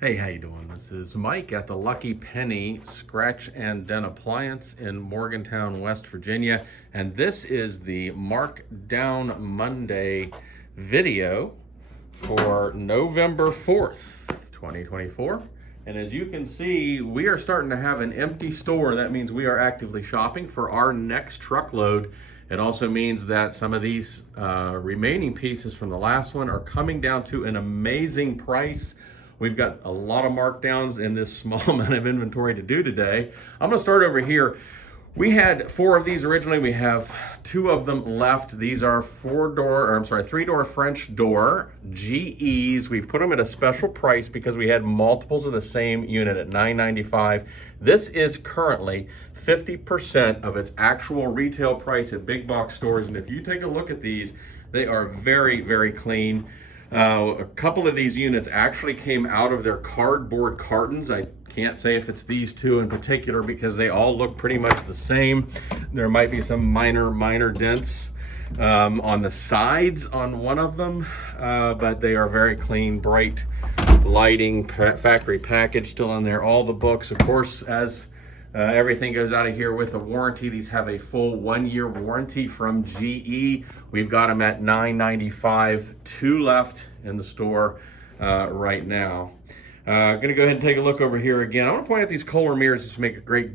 Hey, how you doing? This is Mike at the Lucky Penny Scratch and Dent Appliance in Morgantown, West Virginia, and this is the Markdown Monday video for November 4th, 2024. And as you can see, we are starting to have an empty store. That means we are actively shopping for our next truckload. It also means that some of these remaining pieces from the last one are coming down to an amazing price. We've got a lot of markdowns in this small amount of inventory to do today. I'm gonna start over here. We had 4 of these originally. We have 2 of them left. These are 3-door French door GEs. We've put them at a special price because we had multiples of the same unit at $9.95. This is currently 50% of its actual retail price at big box stores. And if you take a look at these, they are very, very clean. A couple of these units actually came out of their cardboard cartons. I can't say if it's these 2 in particular because they all look pretty much the same. There might be some minor dents on the sides on one of them, but they are very clean, bright lighting, factory package still on there. All the books, of course, as everything goes out of here with a warranty. These have a full 1-year warranty from GE. We've got them at $9.95, 2 left in the store right now. Gonna go ahead and take a look over here again. I want to point out these Kohler mirrors just make a great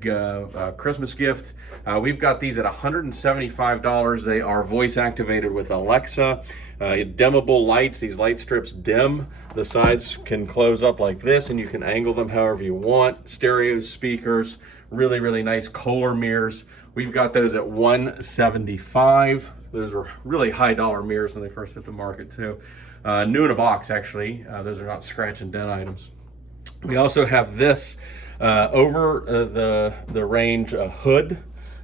Christmas gift. We've got these at $175. They are voice activated with Alexa. Dimmable lights. These light strips dim. The sides can close up like this and you can angle them however you want. Stereo speakers. Really, really nice Kohler mirrors. We've got those at $175. Those were really high dollar mirrors when they first hit the market too. New in a box, actually. Those are not scratch and dent items. We also have this over the range hood,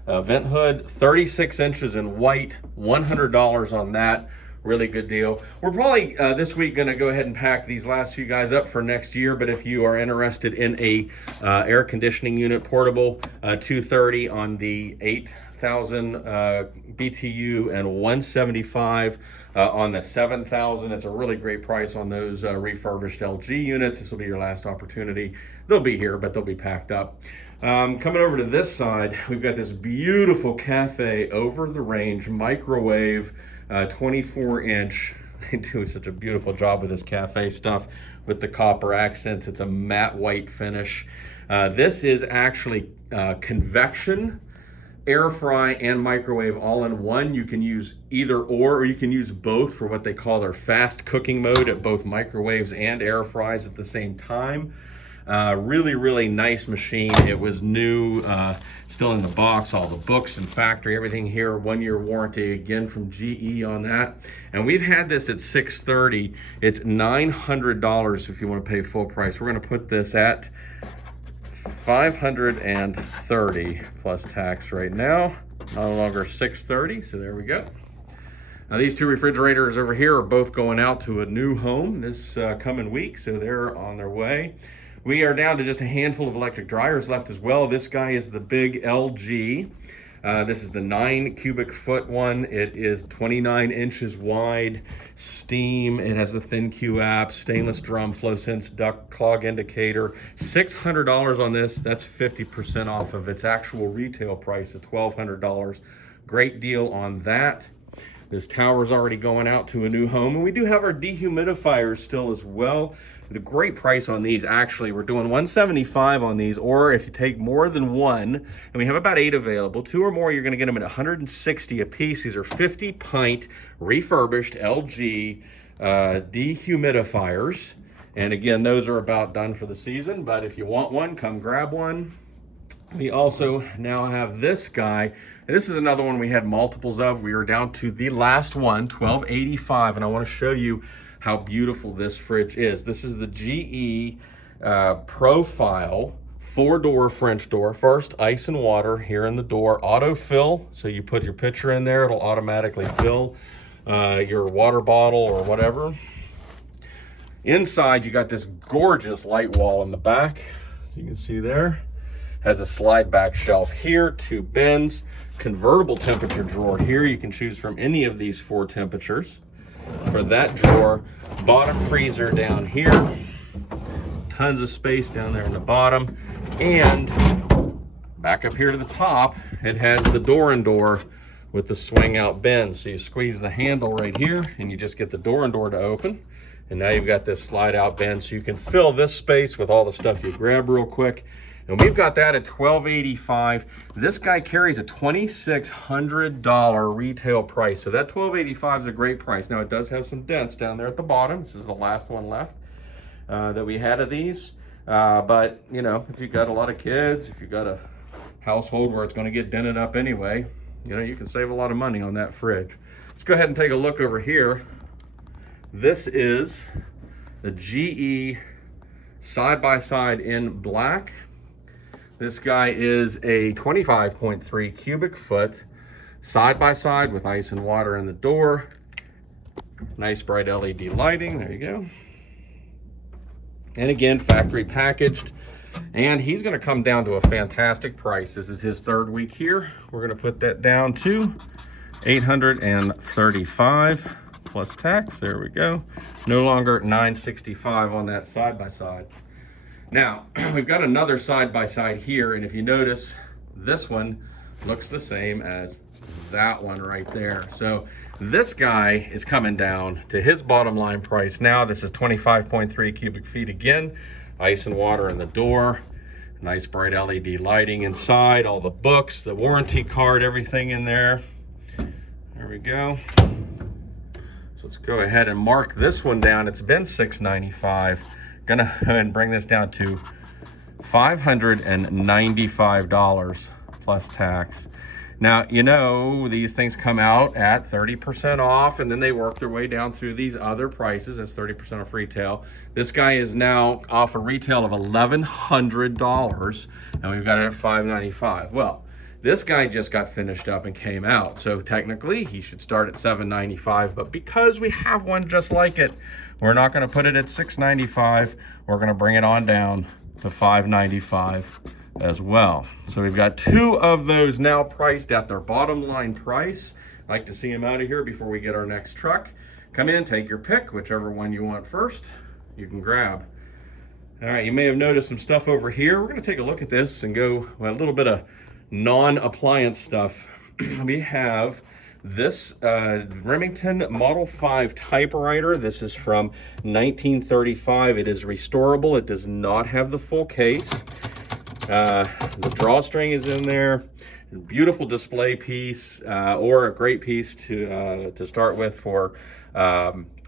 vent hood, 36 inches in white, $100 on that. Really good deal. We're probably this week going to go ahead and pack these last few guys up for next year, but if you are interested in a air conditioning unit, portable, 230 on the 8,000 BTU and 175 on the 7,000. It's a really great price on those refurbished LG units. This will be your last opportunity. They'll be here, but they'll be packed up. Coming over to this side, we've got this beautiful cafe over the range microwave, 24-inch. They do such a beautiful job with this cafe stuff with the copper accents. It's a matte white finish. This is actually convection, air fry, and microwave all in one. You can use either or you can use both for what they call their fast cooking mode at both microwaves and air fries at the same time. Really, really nice machine. It was new, still in the box, all the books and factory, everything here. 1-year warranty again from GE on that. And we've had this at $630. It's $900 if you want to pay full price. We're going to put this at $530 plus tax right now. No longer $630, so there we go. Now these 2 refrigerators over here are both going out to a new home this coming week, so they're on their way. We are down to just a handful of electric dryers left as well. This guy is the big LG. This is the 9 cubic foot one. It is 29 inches wide, steam. It has the ThinQ app, stainless drum, flow sense, duct clog indicator. $600 on this. That's 50% off of its actual retail price of $1,200. Great deal on that. This tower is already going out to a new home. And we do have our dehumidifiers still as well. The great price on these, actually, we're doing $175 on these, or if you take more than 1, and we have about 8 available, 2 or more, you're gonna get them at $160 a piece. These are 50-pint refurbished LG dehumidifiers. And again, those are about done for the season, but if you want one, come grab one. We also now have this guy, and this is another one we had multiples of. We are down to the last one, $12.85, and I want to show you how beautiful this fridge is. This is the GE Profile 4-door French door. First, ice and water here in the door. Autofill, so you put your pitcher in there, it'll automatically fill your water bottle or whatever. Inside, you got this gorgeous light wall in the back. You can see there. Has a slide back shelf here, 2 bins, convertible temperature drawer here. You can choose from any of these 4 temperatures for that drawer. Bottom freezer down here. tons of space down there in the bottom. And back up here to the top, it has the door and door with the swing out bend. So you squeeze the handle right here and you just get the door and door to open. And now you've got this slide out bend, so you can fill this space with all the stuff you grab real quick. And we've got that at $12.85. This guy carries a $2,600 retail price. So that $12.85 is a great price. Now it does have some dents down there at the bottom. This is the last one left that we had of these. But you know, if you've got a lot of kids, if you've got a household where it's going to get dented up anyway, you know, you can save a lot of money on that fridge. Let's go ahead and take a look over here. This is the GE side-by-side in black. This guy is a 25.3 cubic foot side-by-side with ice and water in the door. Nice bright LED lighting, there you go. And again, factory packaged. And he's gonna come down to a fantastic price. This is his third week here. We're gonna put that down to $835 plus tax. There we go. No longer $965 on that side-by-side. Now, we've got another side-by-side here, and if you notice, this one looks the same as that one right there. So this guy is coming down to his bottom line price now. This is 25.3 cubic feet again. Ice and water in the door. Nice bright LED lighting inside. All the books, the warranty card, everything in there. There we go. So let's go ahead and mark this one down. It's been $695. Gonna go ahead and bring this down to $595 plus tax. Now, you know, these things come out at 30% off, and then they work their way down through these other prices. That's 30% off retail. This guy is now off a retail of $1,100, and we've got it at $595. Well, this guy just got finished up and came out, so technically he should start at $795, but because we have one just like it, we're not gonna put it at $695. We're gonna bring it on down to $595 as well. So we've got two of those now priced at their bottom line price. I'd like to see them out of here before we get our next truck. Come in, take your pick, whichever one you want first, you can grab. All right, you may have noticed some stuff over here. We're gonna take a look at this and go a little bit of non-appliance stuff. We have this Remington Model 5 typewriter. This is from 1935. It is restorable. It does not have the full case. The drawstring is in there. Beautiful display piece, or a great piece to start with for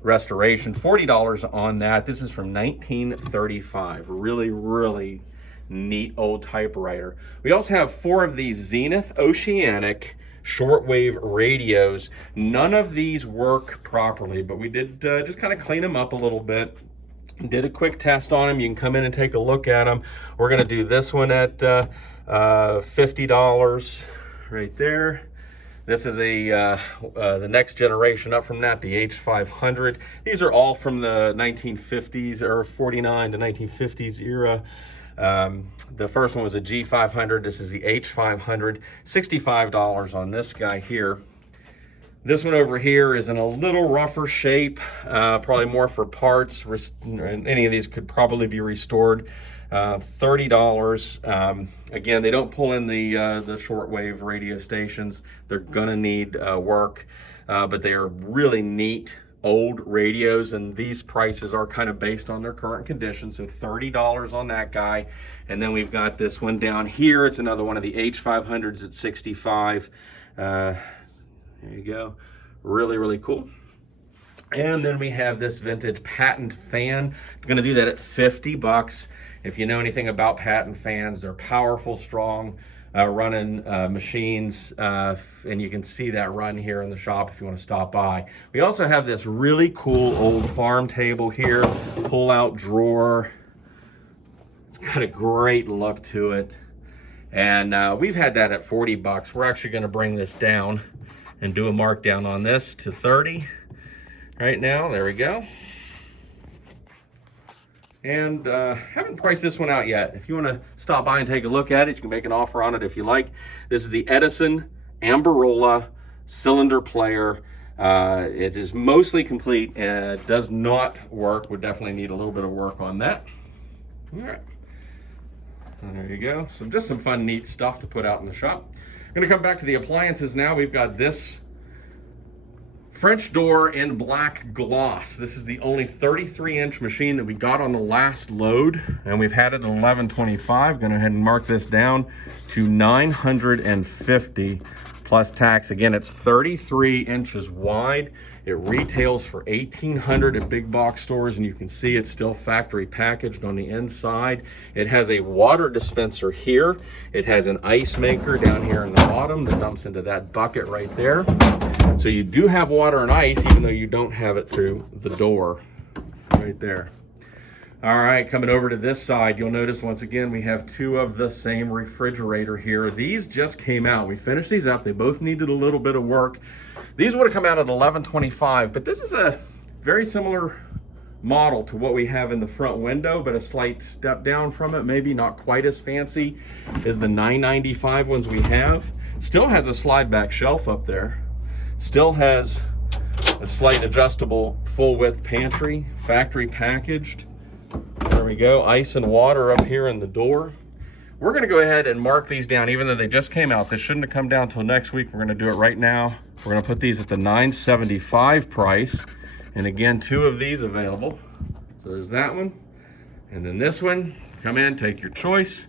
restoration. $40 on that. This is from 1935. Really neat old typewriter. We also have 4 of these Zenith Oceanic shortwave radios. None of these work properly, but we did just kind of clean them up a little bit. Did a quick test on them. You can come in and take a look at them. We're going to do this one at $50 right there. This is the next generation up from that, the H500. These are all from the 1950s or 49 to 1950s era. The first one was a G500. This is the H500. $65 on this guy here. This one over here is in a little rougher shape, probably more for parts. Any of these could probably be restored. $30. Again, they don't pull in the shortwave radio stations. They're gonna need work, but they are really neat old radios, and these prices are kind of based on their current condition. So $30 on that guy. And then we've got this one down here. It's another one of the H500s at $65. There you go. Really cool. And then we have this vintage patent fan. I'm gonna do that at $50. If you know anything about patent fans, they're powerful, strong, running machines, and you can see that run here in the shop if you want to stop by. We also have this really cool old farm table here, pull-out drawer. It's got a great look to it, and we've had that at $40. We're actually going to bring this down and do a markdown on this to $30 right now. There we go. And haven't priced this one out yet. If you want to stop by and take a look at it, you can make an offer on it if you like. This is the Edison Amberola cylinder player. It is mostly complete and it does not work. Would definitely need a little bit of work on that. All right. And there you go. So just some fun, neat stuff to put out in the shop. I'm going to come back to the appliances now. We've got this French door in black gloss. This is the only 33-inch machine that we got on the last load, and we've had it at $11.25. Going to go ahead and mark this down to $950 plus tax. Again, it's 33 inches wide. It retails for $1,800 at big box stores, and you can see it's still factory packaged on the inside. It has a water dispenser here. It has an ice maker down here in the bottom that dumps into that bucket right there. So you do have water and ice, even though you don't have it through the door right there. All right, coming over to this side, you'll notice once again we have two of the same refrigerator here. These just came out. We finished these up. They both needed a little bit of work. These would have come out at $11.25, but this is a very similar model to what we have in the front window, but a slight step down from it, maybe not quite as fancy as the $9.95 ones we have. Still has a slide back shelf up there. Still has a slight adjustable full width pantry, factory packaged. There we go, ice and water up here in the door. We're gonna go ahead and mark these down, even though they just came out. They shouldn't have come down till next week. We're gonna do it right now. We're gonna put these at the $9.75 price. And again, two of these available. So there's that one. And then this one, come in, take your choice.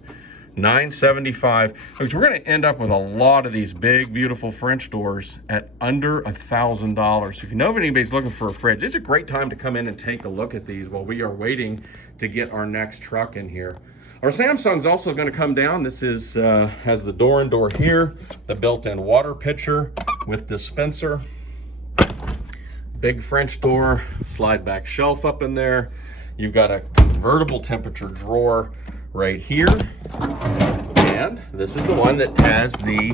$9.75, because we're going to end up with a lot of these big, beautiful French doors at under $1,000. So if you know if anybody's looking for a fridge, it's a great time to come in and take a look at these while we are waiting to get our next truck in here. Our Samsung's also going to come down. This is has the door and door here, the built-in water pitcher with dispenser, big French door, slide back shelf up in there. You've got a convertible temperature drawer right here, and this is the one that has the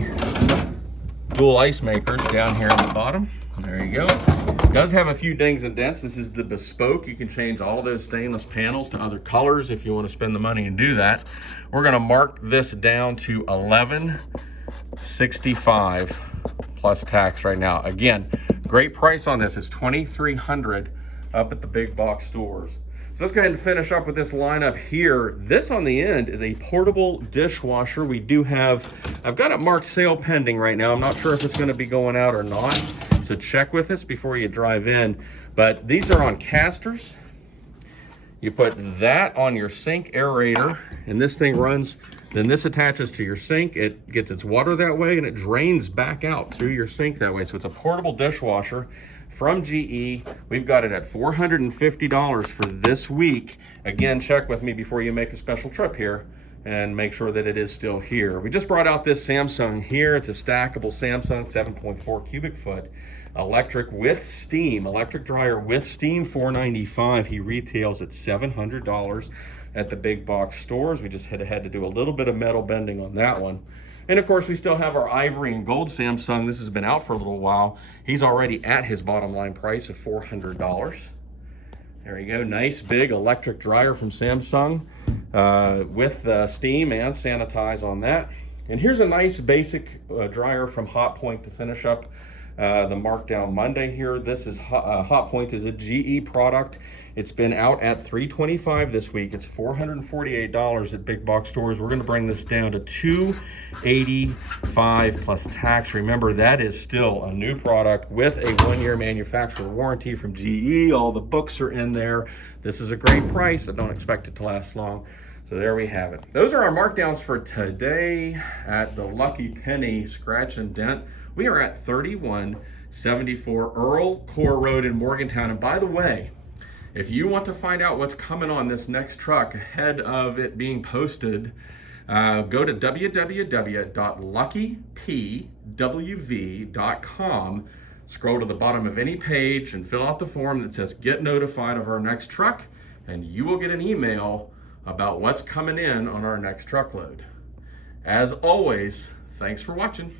dual ice makers down here on the bottom. There you go. It does have a few dings and dents. This is the bespoke. You can change all of those stainless panels to other colors if you want to spend the money and do that. We're going to mark this down to $11.65 plus tax right now. Again, great price on this. It's $2,300 up at the big box stores. So let's go ahead and finish up with this lineup here. This on the end is a portable dishwasher. We do have, I've got it marked sale pending right now. I'm not sure if it's going to be going out or not. So check with us before you drive in. But these are on casters. You put that on your sink aerator, and this thing runs, then this attaches to your sink. It gets its water that way, and it drains back out through your sink that way. So it's a portable dishwasher from GE. We've got it at $450 for this week. Again, check with me before you make a special trip here and make sure that it is still here. We just brought out this Samsung here. It's a stackable Samsung 7.4 cubic foot electric with steam, electric dryer with steam, $495. He retails at $700 at the big box stores. We just had to do a little bit of metal bending on that one. And of course, we still have our ivory and gold Samsung. This has been out for a little while. He's already at his bottom line price of $400. There you go, nice big electric dryer from Samsung with steam and sanitize on that. And here's a nice basic dryer from Hot Point to finish up the Markdown Monday here. This is Hot Point is a GE product. It's been out at $325 this week. It's $448 at big box stores. We're going to bring this down to $285 plus tax. Remember, that is still a new product with a 1-year manufacturer warranty from GE. All the books are in there. This is a great price. I don't expect it to last long. So there we have it. Those are our markdowns for today at the Lucky Penny Scratch and Dent. We are at 3174 Earl Core Road in Morgantown. And by the way, if you want to find out what's coming on this next truck ahead of it being posted, go to www.LuckyPennyWV.com, scroll to the bottom of any page and fill out the form that says get notified of our next truck, and you will get an email about what's coming in on our next truckload. As always, thanks for watching.